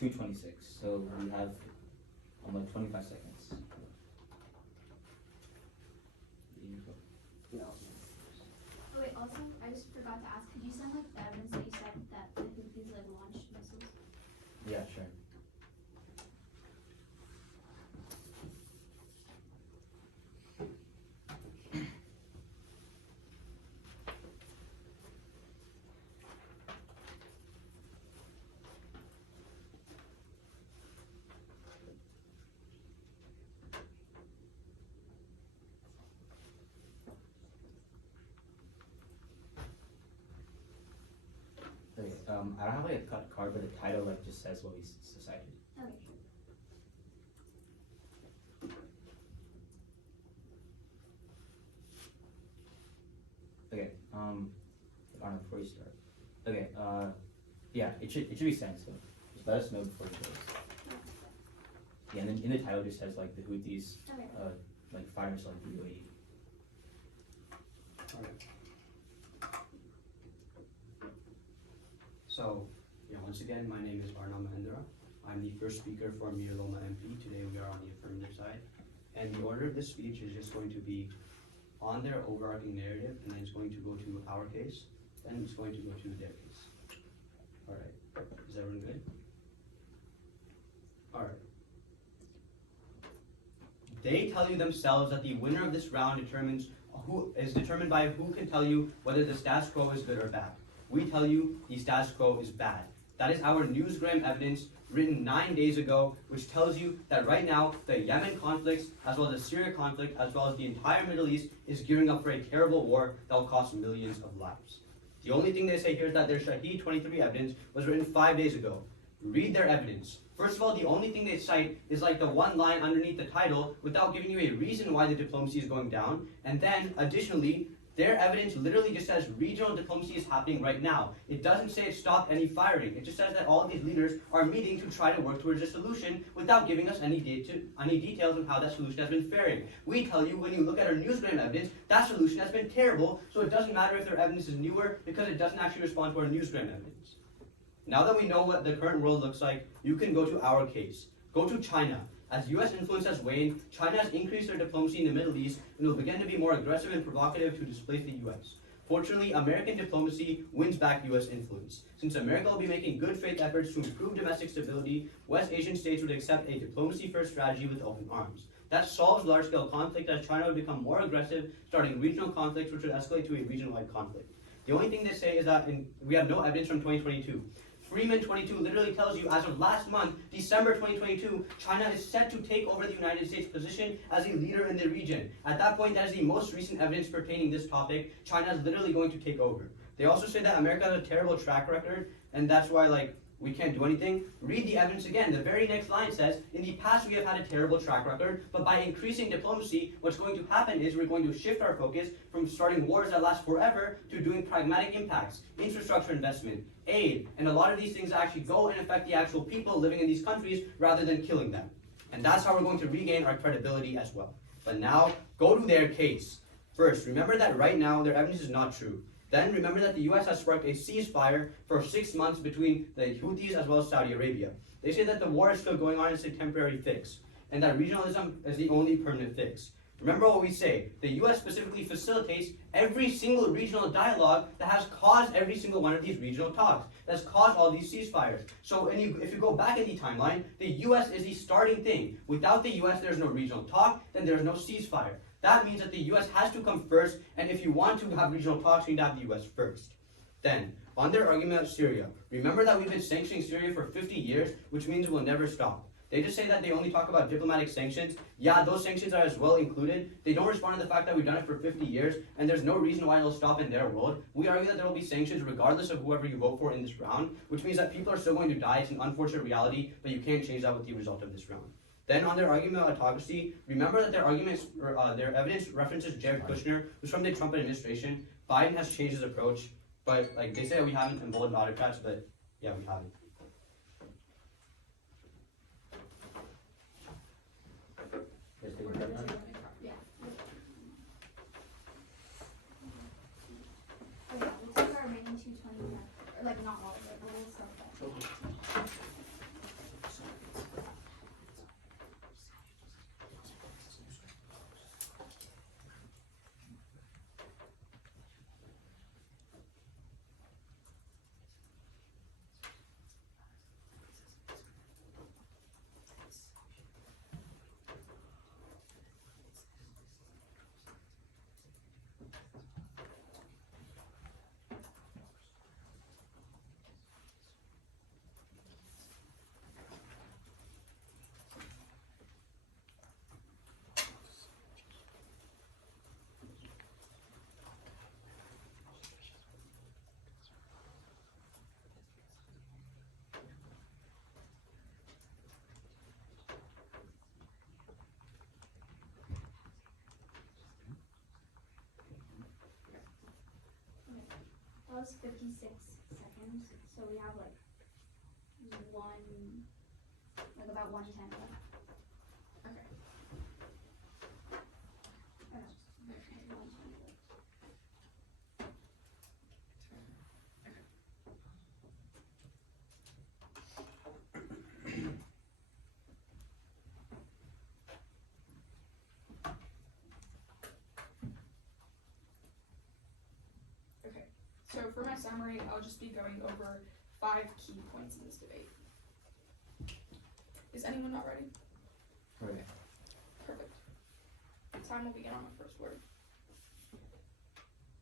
2:26. So we have like 25 seconds. Oh wait, also, I just forgot to ask, could you send like the evidence that you said that the Houthis like launched missiles? Yeah, sure. Okay, I don't have like a cut card, but the title like just says what we cited. Okay. Okay, before you start. Okay, yeah, it should be sent, so just let us know before it goes. Yeah, and then in the title it just says like the Houthis, Okay. like fire missile into UAE. So, yeah, once again, my name is Arnab Mahendra. I'm the first speaker for Mira Loma MP. Today we are on the affirmative side. And the order of this speech is just going to be on their overarching narrative, and then it's going to go to our case, then it's going to go to their case. Alright, is everyone good? Alright. They tell you themselves that the winner of this round is determined by who can tell you whether the status quo is good or bad. We tell you the status quo is bad. That is our newsgram evidence written 9 days ago, which tells you that right now the Yemen conflicts, as well as the Syria conflict, as well as the entire Middle East is gearing up for a terrible war that will cost millions of lives. The only thing they say here is that their Shahid 23 evidence was written 5 days ago. Read their evidence. First of all, the only thing they cite is like the one line underneath the title without giving you a reason why the diplomacy is going down. And then, additionally, their evidence literally just says regional diplomacy is happening right now. It doesn't say it stopped any firing. It just says that all of these leaders are meeting to try to work towards a solution without giving us any details on how that solution has been faring. We tell you when you look at our newsgram evidence, that solution has been terrible, so it doesn't matter if their evidence is newer because it doesn't actually respond to our newsgram evidence. Now that we know what the current world looks like, you can go to our case. Go to China. As U.S. influence has waned, China has increased their diplomacy in the Middle East and will begin to be more aggressive and provocative to displace the U.S. Fortunately, American diplomacy wins back U.S. influence. Since America will be making good faith efforts to improve domestic stability, West Asian states would accept a diplomacy-first strategy with open arms. That solves large-scale conflict as China would become more aggressive, starting regional conflicts which would escalate to a region-wide conflict. The only thing they say is that we have no evidence from 2022. Freeman 22 literally tells you as of last month, December 2022, China is set to take over the United States' position as a leader in the region. At that point, that is the most recent evidence pertaining this topic. China is literally going to take over. They also say that America has a terrible track record, and that's why we can't do anything. Read the evidence again. The very next line says, in the past we have had a terrible track record, but by increasing diplomacy, what's going to happen is we're going to shift our focus from starting wars that last forever to doing pragmatic impacts, infrastructure investment, aid, and a lot of these things actually go and affect the actual people living in these countries rather than killing them. And that's how we're going to regain our credibility as well. But now, go to their case. First, remember that right now their evidence is not true. Then remember that the U.S. has sparked a ceasefire for 6 months between the Houthis as well as Saudi Arabia. They say that the war is still going on and it's a temporary fix, and that regionalism is the only permanent fix. Remember what we say, the U.S. specifically facilitates every single regional dialogue that has caused every single one of these regional talks, that's caused all these ceasefires. So if you go back in the timeline, the U.S. is the starting thing. Without the U.S., there's no regional talk, then there's no ceasefire. That means that the U.S. has to come first, and if you want to have regional talks, you need to have the U.S. first. Then, on their argument of Syria, remember that we've been sanctioning Syria for 50 years, which means it will never stop. They just say that they only talk about diplomatic sanctions. Yeah, those sanctions are as well included. They don't respond to the fact that we've done it for 50 years, and there's no reason why it'll stop in their world. We argue that there will be sanctions regardless of whoever you vote for in this round, which means that people are still going to die. It's an unfortunate reality, but you can't change that with the result of this round. Then on their argument of autocracy, remember that their evidence references Jared Kushner, who's from the Trump administration. Biden has changed his approach, but they say that we haven't emboldened autocrats, but yeah, we haven't. Yeah. Okay, we'll take our remaining 220 like not all of it, but we'll start with that. That was 56 seconds, so we have like about 110 left. Okay. Oh, no, okay, 110 left. So for my summary, I'll just be going over 5 key points in this debate. Is anyone not ready? Okay. Perfect. Time will begin on the first word.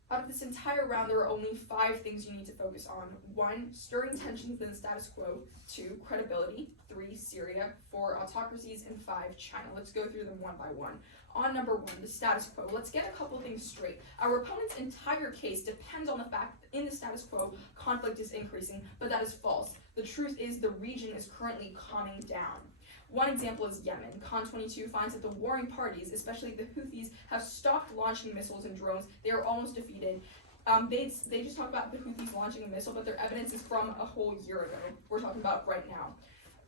Out of this entire round, there are only 5 things you need to focus on. 1, stirring tensions in the status quo. 2, credibility. 3, Syria. 4, autocracies. And 5, China. Let's go through them one by one. On number 1, the status quo. Let's get a couple things straight. Our opponent's entire case depends on the fact that in the status quo, conflict is increasing, but that is false. The truth is the region is currently calming down. One example is Yemen. Con 22 finds that the warring parties, especially the Houthis, have stopped launching missiles and drones. They are almost defeated. They just talk about the Houthis launching a missile, but their evidence is from a whole year ago. We're talking about right now.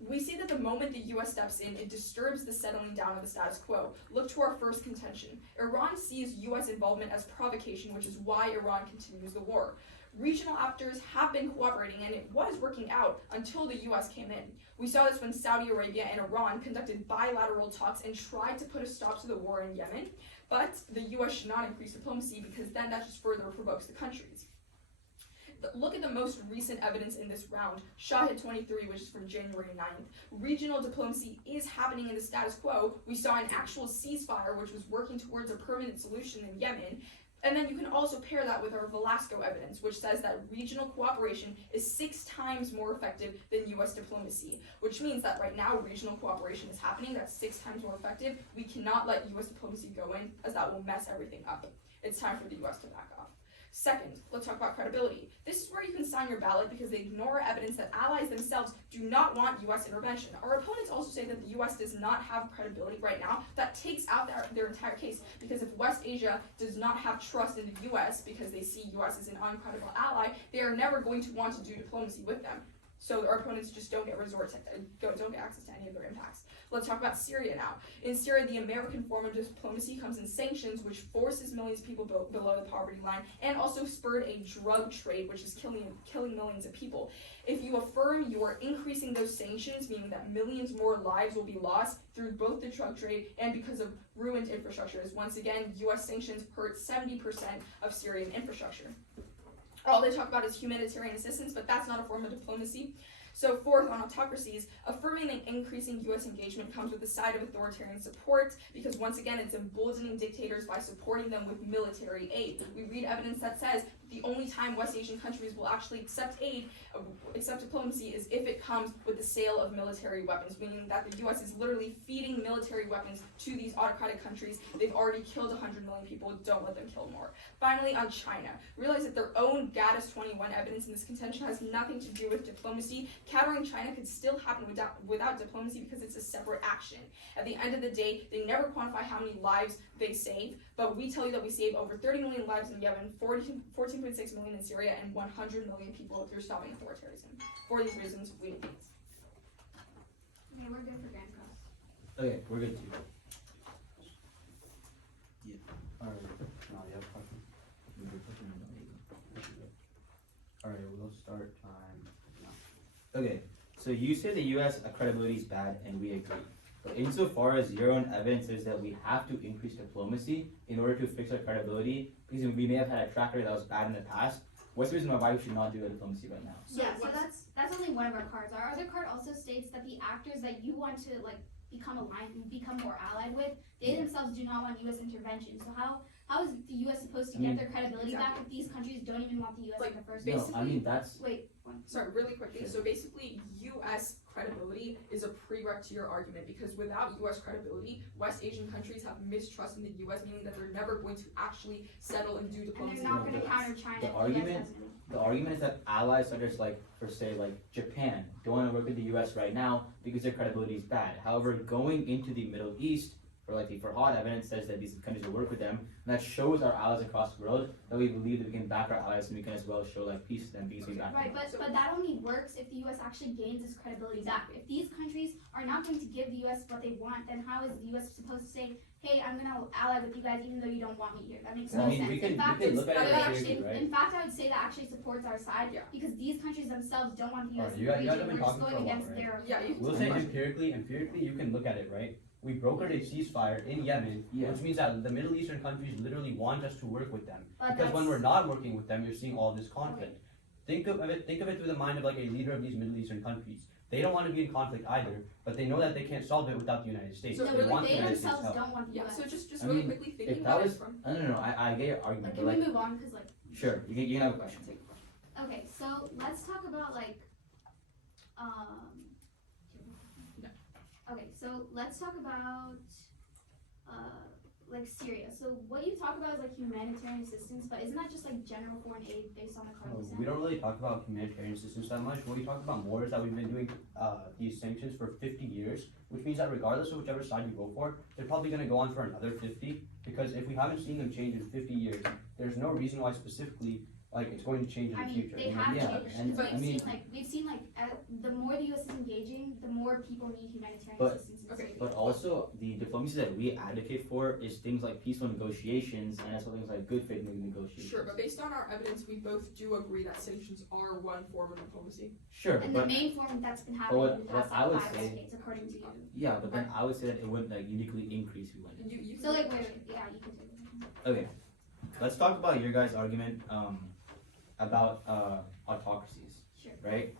We see that the moment the U.S. steps in, it disturbs the settling down of the status quo. Look to our first contention. Iran sees U.S. involvement as provocation, which is why Iran continues the war. Regional actors have been cooperating, and it was working out until the U.S. came in. We saw this when Saudi Arabia and Iran conducted bilateral talks and tried to put a stop to the war in Yemen, but the U.S. should not increase diplomacy because then that just further provokes the countries. Look at the most recent evidence in this round, Shahid 23, which is from January 9th. Regional diplomacy is happening in the status quo. We saw an actual ceasefire, which was working towards a permanent solution in Yemen. And then you can also pair that with our Velasco evidence, which says that regional cooperation is 6 times more effective than U.S. diplomacy, which means that right now regional cooperation is happening. That's 6 times more effective. We cannot let U.S. diplomacy go in, as that will mess everything up. It's time for the U.S. to back off. Second, let's talk about credibility. This is where you can sign your ballot because they ignore evidence that allies themselves do not want U.S. intervention. Our opponents also say that the U.S. does not have credibility right now. That takes out their entire case, because if West Asia does not have trust in the U.S. because they see U.S. as an uncredible ally, they are never going to want to do diplomacy with them. So our opponents just don't get don't get access to any of their impacts. Let's talk about Syria now. In Syria, the American form of diplomacy comes in sanctions, which forces millions of people below the poverty line, and also spurred a drug trade, which is killing millions of people. If you affirm you are increasing those sanctions, meaning that millions more lives will be lost through both the drug trade and because of ruined infrastructures. Once again, U.S. sanctions hurt 70% of Syrian infrastructure. All they talk about is humanitarian assistance, but that's not a form of diplomacy. So fourth, on autocracies, affirming and increasing U.S. engagement comes with the side of authoritarian support, because once again, it's emboldening dictators by supporting them with military aid. We read evidence that says the only time West Asian countries will actually accept aid, accept diplomacy, is if it comes with the sale of military weapons, meaning that the U.S. is literally feeding military weapons to these autocratic countries. They've already killed 100 million people. Don't let them kill more. Finally, on China, realize that their own GATTIS 21 evidence in this contention has nothing to do with diplomacy. Countering China could still happen without diplomacy because it's a separate action. At the end of the day, they never quantify how many lives they save, but we tell you that we save over 30 million lives in Yemen, 14.6 million in Syria, and 100 million people through stopping authoritarianism. For these reasons, we need peace. Okay, we're good for Grand Cross. Okay, we're good too. Alright, no, you have a question? Alright, well, start time now. Okay, so you say the U.S. credibility is bad, and we agree. But insofar as your own evidence is that we have to increase diplomacy in order to fix our credibility, because we may have had a track record that was bad in the past, what's the reason why we should not do a diplomacy right now? Yeah, so that's only one of our cards. Our other card also states that the actors that you want to like become aligned, become more allied with, they themselves do not want U.S. intervention. So how is the U.S. supposed to get their credibility back if these countries don't even want the U.S. Like, in the first No, place? basically- I mean that's Wait, one. Sorry, really quickly. Sure. So basically, U.S. credibility is a prereq to your argument because without U.S. credibility, West Asian countries have mistrust in the U.S., meaning that they're never going to actually settle and do And diplomacy. they're not with gonna the US. counter China. the if argument- US doesn't. the argument is that allies such as like for say like Japan don't want to work with the U.S. right now because their credibility is bad. However, going into the Middle East for like the Farhad evidence says that these countries will work with them, and that shows our allies across the world that we believe that we can back our allies and we can as well show like peace to them because we back Right, them. but that only works if the U.S. actually gains its credibility back. If these countries are not going to give the U.S. what they want, then how is the U.S. supposed to say, hey, I'm gonna ally with you guys even though you don't want me here? That makes Well, no I mean, sense. we can In fact, look at that it would empirically, right? in fact, I would say that actually supports our side Yeah. because these countries themselves don't want the U.S. Alright, in you the guys have region. been We're just talking for going a while, against right? their. Yeah, you We'll say empirically you can look at it, right? We brokered a ceasefire in Yemen, Yeah. which means that the Middle Eastern countries literally want us to work with them. But Because when that's- we're not working with them, you're seeing all this conflict. Think of it through the mind of like a leader of these Middle Eastern countries. They don't want to be in conflict either, but they know that they can't solve it without the United States. So No, they but want the they United States themselves help. don't want the Yeah, U.S. so just I really mean, quickly if thinking that about was- it from No, I get your Like, argument, can but we like move on? Cause like. sure, you can have a question. Okay, so let's talk about like, okay, so let's talk about, like Syria. So what you talk about is like humanitarian assistance, but isn't that just like general foreign aid based on the card No, we sent? we don't really talk about humanitarian assistance that much. What we talk about more is that we've been doing these sanctions for 50 years, which means that regardless of whichever side you go for, they're probably going to go on for another 50. Because if we haven't seen them change in 50 years, there's no reason why specifically like it's going to change in I the mean, future. they you know? have Yeah, changed. and But I mean- we've seen like the more the U.S. is engaging, the more people need humanitarian But- assistance. in okay, Syria. But also, the diplomacy that we advocate for is things like peaceful negotiations and also things like good faith negotiations. sure, but based on our evidence, we both do agree that sanctions are one form of diplomacy. Sure, And the but main form that's been happening what- in the past what I would like 5 say- decades, according to you. yeah, but then I would say that it wouldn't like uniquely increase if we went. You So like, can- wait, yeah, you can take it. Okay, let's talk about your guys' argument about autocracies, Sure. right?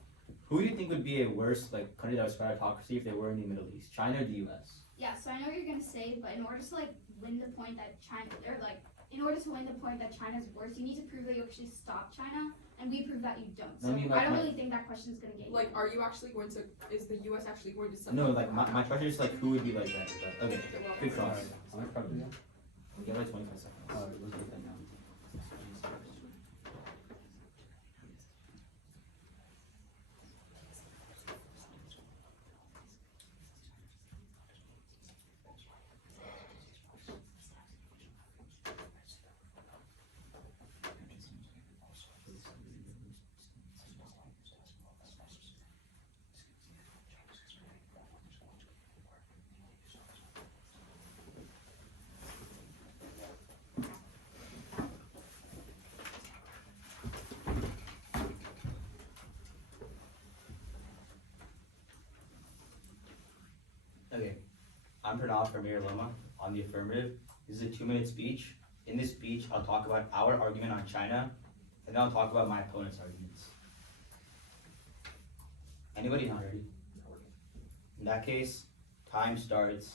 Who do you think would be a worse like country that would spread autocracy if they were in the Middle East, China or the U.S.? Yeah, so I know what you're gonna say, but in order to like win the point that China, or like, in order to win the point that China's worse, you need to prove that you actually stop China, and we prove that you don't. So I mean, like, I don't my- really think that question is gonna get you. Like, are you actually going to? Is the U.S. actually going to? send No, them like out? my question is like who would be like that? But, okay, Okay, well, good cross. Alright, how much card do we have? We got like 25 seconds. Alright, let's get that down. Okay, I'm Pranav from Mira Loma on the affirmative. This is a 2-minute speech. In this speech, I'll talk about our argument on China, and then I'll talk about my opponent's arguments. Anybody not ready? In that case, time starts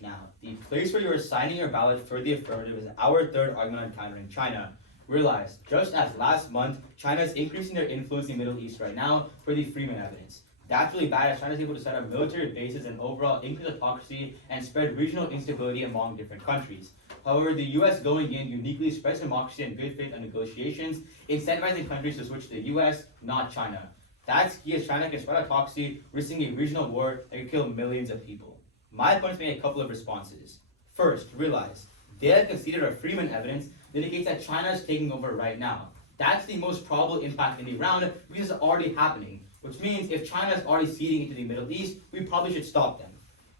now. The place where you are signing your ballot for the affirmative is our third argument on countering China. Realize, just as last month, China is increasing their influence in the Middle East right now for the Freeman evidence. That's really bad as China is able to set up military bases and overall increase autocracy and spread regional instability among different countries. However, the U.S. going in uniquely spreads democracy and good faith on negotiations, incentivizing countries to switch to the U.S., not China. That's key as China can spread autocracy, risking a regional war that could kill millions of people. My opponents made a couple of responses. First, realize, they have conceded our Freeman evidence that indicates that China is taking over right now. That's the most probable impact in the round because it's already happening, which means if China is already ceding into the Middle East, we probably should stop them.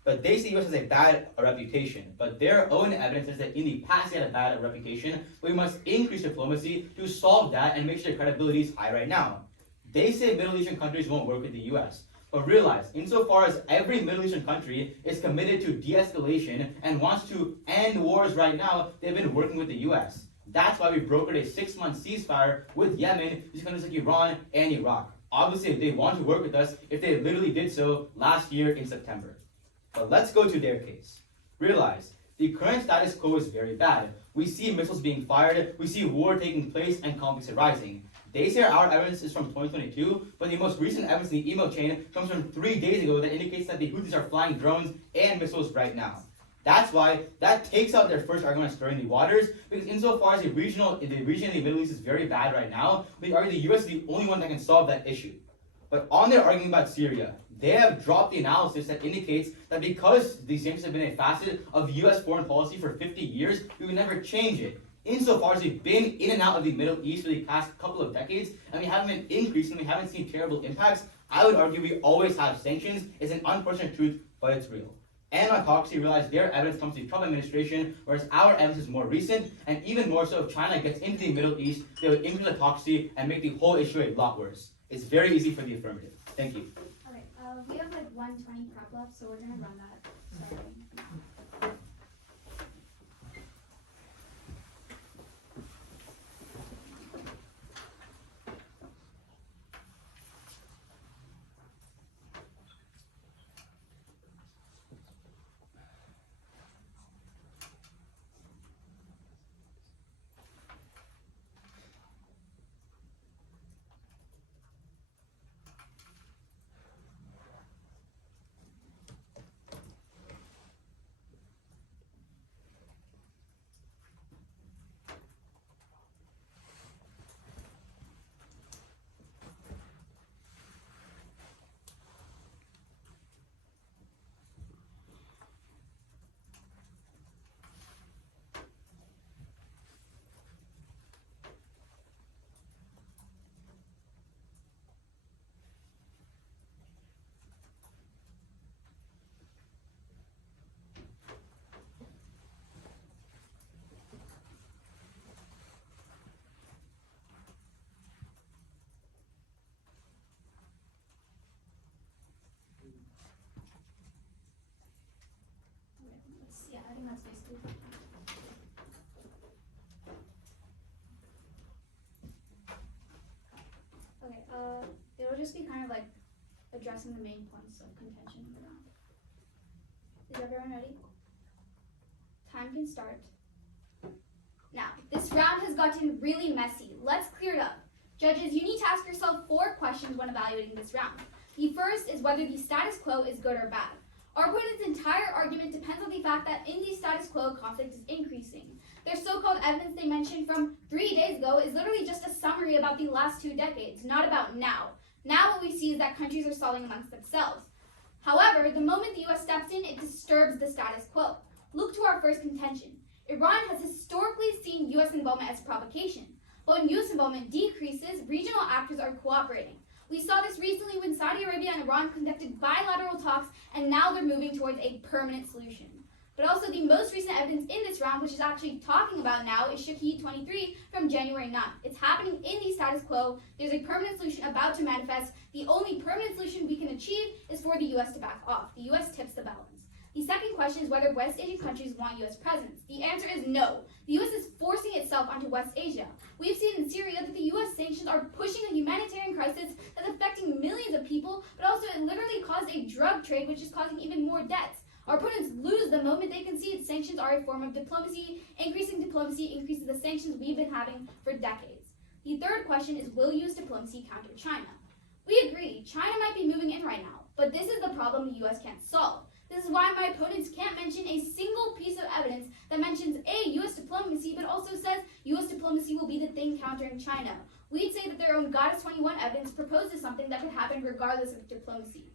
But they say the US has a bad reputation. But their own evidence says that in the past they had a bad reputation. We must increase diplomacy to solve that and make sure their credibility is high right now. They say Middle Eastern countries won't work with the US. But realize, insofar as every Middle Eastern country is committed to de-escalation and wants to end wars right now, they've been working with the US. That's why we brokered a 6-month ceasefire with Yemen, these countries like Iran and Iraq. Obviously, if they want to work with us, if they literally did so last year in September. But let's go to their case. Realize, the current status quo is very bad. We see missiles being fired, we see war taking place, and conflicts arising. They say our evidence is from 2022, but the most recent evidence in the email chain comes from 3 days ago that indicates that the Houthis are flying drones and missiles right now. That's why that takes out their first argument of stirring the waters, because insofar as the region in the Middle East is very bad right now, they argue the US is the only one that can solve that issue. But on their argument about Syria, they have dropped the analysis that indicates that because these sanctions have been a facet of US foreign policy for 50 years, we would never change it. Insofar as we've been in and out of the Middle East for the past couple of decades, and we haven't been increasing, we haven't seen terrible impacts, I would argue we always have sanctions. It's an unfortunate truth, but it's real. And autocracy realized their evidence comes to the Trump administration, whereas our evidence is more recent, and even more so if China gets into the Middle East, they would increase autocracy and make the whole issue a lot worse. It's very easy for the affirmative. Thank you. Okay, we have like 120 prep left, so we're gonna run that. Sorry. Yeah, I think that's basically fine. Okay, it'll just be kind of like addressing the main points of contention in the round. Is everyone ready? Time can start. Now, this round has gotten really messy. Let's clear it up. Judges, you need to ask yourself 4 questions when evaluating this round. The first is whether the status quo is good or bad. Our opponent's entire argument depends on the fact that in the status quo, conflict is increasing. Their so-called evidence they mentioned from 3 days ago is literally just a summary about the last 2 decades, not about now. Now what we see is that countries are solving amongst themselves. However, the moment the US steps in, it disturbs the status quo. Look to our first contention. Iran has historically seen US involvement as provocation. But when US involvement decreases, regional actors are cooperating. We saw this recently when Saudi Arabia and Iran conducted bilateral talks, and now they're moving towards a permanent solution. But also the most recent evidence in this round, which is actually talking about now, is Shahid 23 from January 9th. It's happening in the status quo. There's a permanent solution about to manifest. The only permanent solution we can achieve is for the US to back off. The US tips the balance. The second question is whether West Asian countries want US presence. The answer is no. The US is forcing itself onto West Asia. We've seen in Syria that the US sanctions are pushing a humanitarian crisis that's affecting millions of people, but also it literally caused a drug trade which is causing even more deaths. Our opponents lose the moment they concede sanctions are a form of diplomacy. Increasing diplomacy increases the sanctions we've been having for decades. The third question is, will US diplomacy counter China? We agree, China might be moving in right now, but this is the problem the US can't solve. This is why my opponents can't mention a single piece of evidence that mentions A, US diplomacy, but also says US diplomacy will be the thing countering China. We'd say that their own Goddess 21 evidence proposes something that could happen regardless of diplomacy.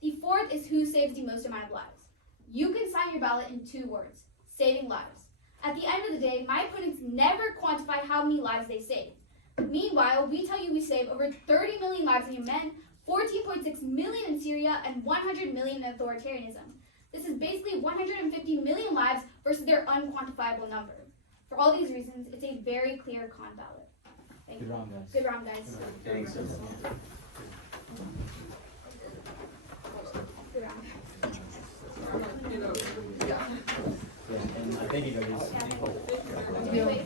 The fourth is who saves the most amount of lives. You can sign your ballot in 2 words, saving lives. At the end of the day, my opponents never quantify how many lives they save. Meanwhile, we tell you we save over 30 million lives in Yemen, 14.6 million in Syria, and 100 million in authoritarianism. This is basically 150 million lives versus their unquantifiable number. For all these reasons, it's a very clear con ballot. Thank you. Good round, guys. Good round, guys. Thanks. Good round. Yeah, and thank you guys. Wait, wait.